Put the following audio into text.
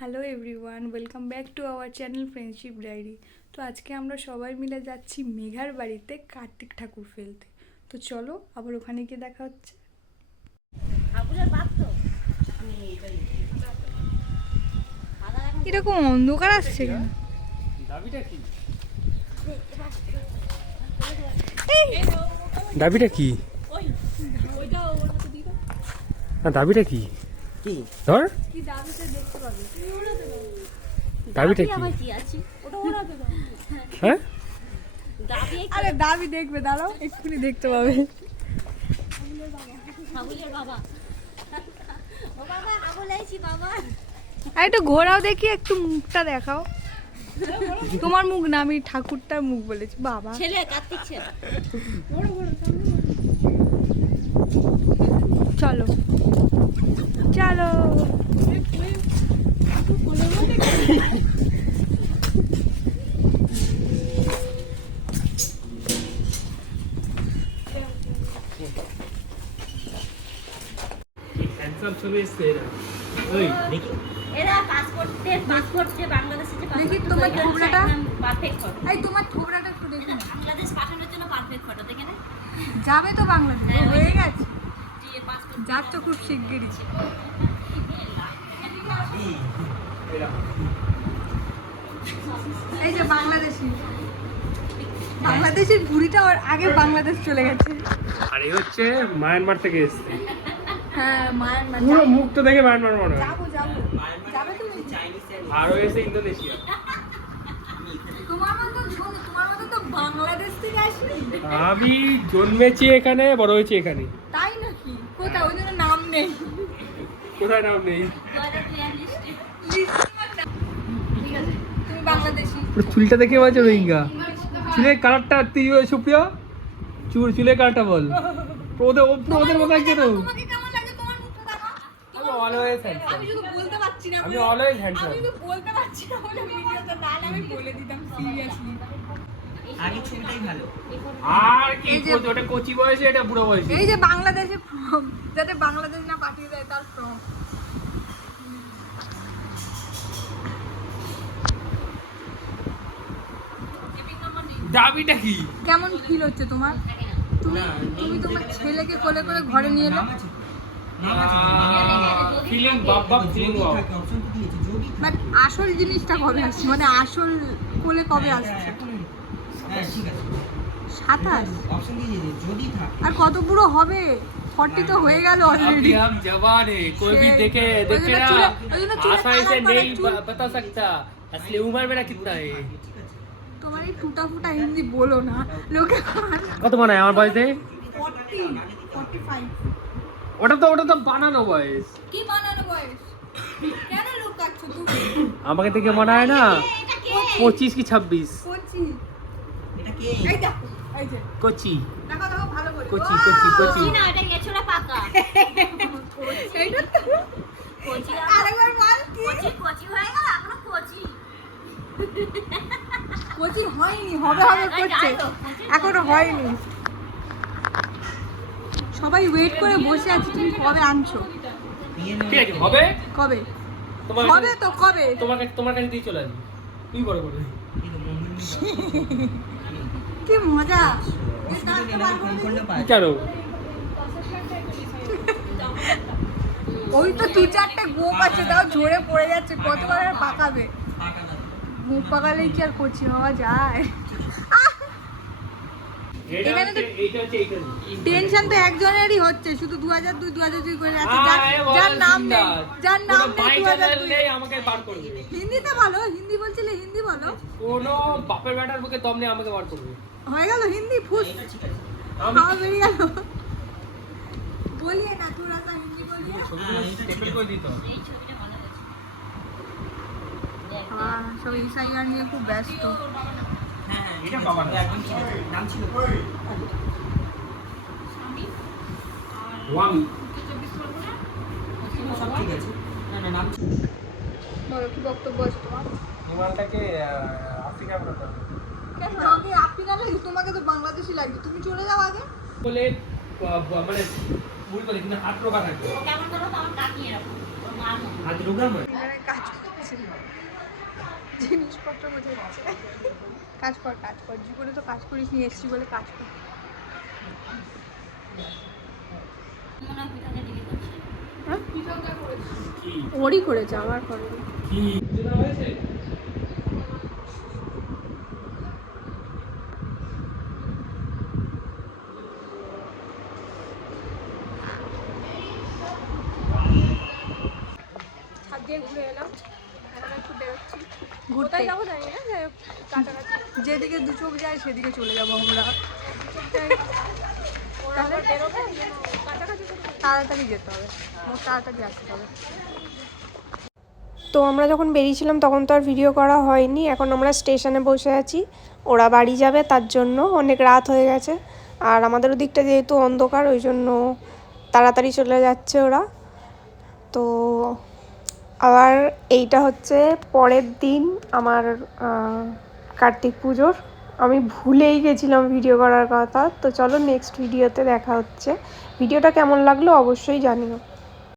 Hello everyone, welcome back to our channel friendship diary. তো আজকে আমরা সবাই মিলে যাচ্ছি মেঘার বাড়িতে কার্তিক ঠাকুর ফেলতে। তো চলো আবার ওখানে গিয়ে দেখা হচ্ছে। এরকম অন্ধকার আসছে কেন? দাবিটা কি? দাবিটা কি? ধর দাবিটা কি? হ্যাঁ, আরে দাবি দেখবে, দাঁড়াও এক্ষুনি দেখতে পাবে। আর একটু ঘোরাও দেখি, একটু মুখটা দেখাও। তোমার মুখ না, আমি ঠাকুরটার মুখ বলেছি। বাবা ছেলে কার্তিক ছেলে চলো চলো। এরা পাসপোর্ট যে বাংলাদেশে যে দেখি তোমার থোবড়াটা। পারফেক্ট ফটো এই তোমার থোবড়াটা একটু দেখি না। বাংলাদেশ পাঠানোর জন্য পারফেক্ট ফটো দেখে না যাবে তো বাংলাদেশ, হ্যাঁ, হয়ে গেছে, যে পাসপোর্ট যাচ্ছ খুব শিগগিরই। এই যে বাংলাদেশি, বাংলাদেশের বুড়িটা ওর আগে বাংলাদেশ চলে গেছে। আর এই হচ্ছে মায়ানমার থেকে এসেছে। হ্যাঁ মায়ের না, পুরো মুখটা দেখে মায়ানমার মনে হয়। যাবো যাবো, যাবে তুমি। আর ও এসে ইন্দোনেশিয়া। তোমার মতো শোনো, তোমার মতো তো বাংলাদেশ থেকে আসনি। আমি জন্মেছি এখানে, বড় হয়েছি এখানে। তাই নাকি? কোথাও ওই জন্য নাম নেই। কোথায় নাম নেই? 2042 ঠিক আছে, তুমি বাংলাদেশি। পুরো চুলটা দেখে বলছে রোহিঙ্গা। চুলের কালারটা তুই সুপ্রিয়, চুলের কালারটা বল। ওদের মতো কেন? তোমাকে কেমন লাগে? তোমার মুখটা দেখাও। আমি অলওয়েজ হ্যান্ডসাম। আমি শুধু বলতে পারছি না আমি বলে- অলওয়েজ হ্যান্ডসাম। আমি শুধু বলতে পারছি না বলে ভিডিওতে না আমি বলে দিতাম সিরিয়াসলি। আগে ছবিটাই ভালো। আর কি এই যে- ওটা কোচি বয়সে, এটা বুড়ো বয়সে। এই যে বাংলাদেশে ফর্ম, যাতে বাংলাদেশ না পাঠিয়ে দেয় তার ফর্ম। দাবিটা কি? কেমন ফিল হচ্ছে তোমার? তুমি তুমি তোমার ছেলেকে কোলে করে ঘরে নিয়ে এলে, নাম আছে তো? ফিলিং বাপ বাপ জীবন বাপ। থাকে, অপশন তো দিয়েছে, যদি বাট আসল জিনিসটা কবে আসছে? মানে আসল কোলে কবে আসছে? হ্যাঁ ঠিক আছে, 27? অপশন দিয়ে দিয়েছে যদি থাকে। আর কত পুরো হবে? 40 তো হয়ে গেল অলরেডি। हम जवान है, कोई भी देखे ওই जন্য ना चूल्हे- ওই जন্য चूल्हे आसानी से काला काला नहीं चूल- बता सकता असली उम्र मेरा कितना है। তোমার এই টুটা ফুটা হিন্দি বলো না, লোকে কত মনে হয় আমার বয়সে? 40 45। ওটা তো বানানো বয়স। কি বানানো বয়স? কেন লুকাচ্ছ তুমি? আমাকে দেখে মনে হয় না 25 কি 26। কোচি, এটা কে? এই দেখো, এই যে কোচি দেখো দেখো ভালো করে। কোচি কোচি কোচি। না এটা গেছড়া পাকা এইটা তো কোচি আরেকবার বল কি? কোচি কোচি হয়ে গেল এখনো কোচি কোচি হয়নি, হবে হবে করছে, এখনো হয়নি। সবাই ওয়েট করে বসে আছে, তুমি কবে আনছো? বিয়ে ঠিক আছে হবে। কবে তোমার হবে? তো কবে? তোমার কাছে দিয়ে চলে আসবি। তুই বড় করে কি মজা! ফোন করলে পায়। কেন? ওই তো দু চারটে গোপ আছে, তাও ঝরে পড়ে যাচ্ছে, কতবার আর পাকাবে? পাকা না। গোপ পাকালেই কি আর কচি হওয়া যায়? এখানে তো টেনশন তো একজনেরই হচ্ছে, শুধু 2002 2002 করে আছে, যার নাম নেই, যার নাম নেই 2002। আমাকে বার করবে। হিন্দিতে বলো, হিন্দি বলছিলে, হিন্দি বলো। কোনো বাপের বেটার মুখে দম নেই আমাকে বার করবে। হয়ে গেল হিন্দি ফুস, এটা ঠিক আছে। খাওয়া বেরিয়ে গেল। বলিয়ে না থোড়া সা হিন্দি বলিয়ে। ছবিগুলো স্টেপেল করে দিত। এই ছবিটা ভালো হয়েছে সব ইসাইয়ার নিয়ে খুব ব্যস্ত। হ্যাঁ হ্যাঁ এটা বাবা না। একদম ঠিক আছে। নাম ছিল ওয়ান সব ঠিক আছে। না না নাম ছিল। বলো কি বক্তব্য আছে তোমার? বিমানটাকে আফ্রিকা পাঠাতে হবে কেন আগে আফ্রিকা লাগে? তোমাকে তো বাংলাদেশি লাগে, তুমি চলে যাও আগে। বলে মানে ভুল করে কিন্তু হাত রোগা থাকবে। ও কেমন করো তো আমার কাকি এরকম ওর মা মতো। হাত রোগা মানে এখানে কাজ করছে। জিনিসপত্র বোঝা যাচ্ছে। কাজ কর কাজ কর, জীবনে তো কাজ করিস নিয়ে এসছি বলে কাজ কর। মনে হয় পিঠাটা দিদি করছে। হ্যাঁ ওরই করেছে, আমার করে কি যেটা হয়েছে ছাদ দিয়ে ঘুরে এলাম, এখন একটু বেরোচ্ছি ঘুরতে যাবো, জানি না যে কাছাকাছি যেদিকে দু চোখ যায় সেদিকে চলে যাবো আমরা। তাহলে তাড়াতাড়ি যেতে হবে, মোট তাড়াতাড়ি আসতে হবে। তো আমরা যখন বেরিয়েছিলাম তখন তো আর ভিডিও করা হয়নি। এখন আমরা স্টেশনে বসে আছি, ওরা বাড়ি যাবে তার জন্য, অনেক রাত হয়ে গেছে। আর আমাদের ওদিকটা যেহেতু অন্ধকার ওই জন্য তাড়াতাড়ি চলে যাচ্ছে ওরা। তো আবার এইটা হচ্ছে পরের দিন আমার কার্তিক পুজোর। আমি ভুলেই গেছিলাম ভিডিও করার কথা। তো চলো নেক্সট ভিডিওতে দেখা হচ্ছে। ভিডিওটা কেমন লাগলো অবশ্যই জানিও।